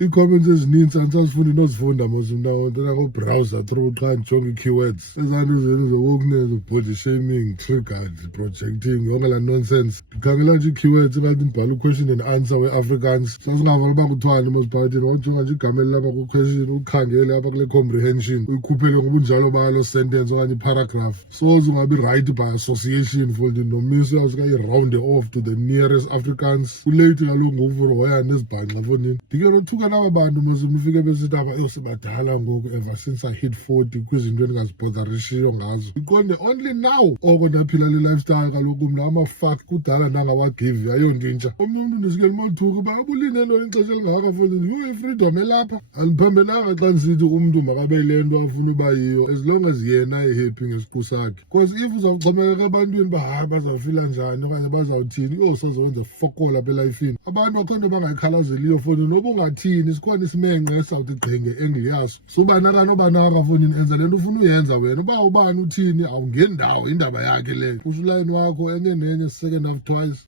i-comments ezininzi angisazifuni nozifunda mose mna ko browser through qha ngijonge i-keywords ezanto zenu zowokuneza body shaming, triggered, projecting, yonke la nonsense. Ngikhangela nje i-keywords engathi ngibhala u-question and answer we-Afrikaans. Sasingavali uba kuthwani mosiphakathini wajonga nje igama elilapha ku-question ukhangele apha kule comprehension uyikhuphele ngobunjalo balo sentence okanye i-paragraph. Soze ungabi right by association futhi nomise yawusuka i-round off to the nearest Afrikaans. Kulate kaloku ngoku hoya nezibhanxa fonini. Ndike nothuka naba bantu mase nifike besithi apha eyosebadala ngoku ever since I hit 40 kwizinto endingazibhodarishiyo ngazo. Iqonde only now oko ndaphila le lifestyle kaloku mna ama-fuck kudala nangawagive ayonto intsha. Omnye umntu ndisikele mothuka uba abulindelo ixesha elingaka fonini yho ifreedom elapha. Aliphambelanga xa ndisithi umntu makabe yile nto afuna uba yiyo as long as yena ehappy ngesiqu sakhe. Because if uzawuxhomekeka ebantwini uba hayi bazawufila njani okanye bazawuthini sazowenza fokola apha elayifini. Abantu bakho nto bangayikhalazeliyo fonini noba ungathini sikhona isimenqe esawuthi gqenge engli yaso. Subanaka nobanaka fonini enza le nto ufuna uyenza wena uba ubani uthini awungeni ndawo indaba yakhe leyo. Usha ulayini wakho enye nenye second half twice.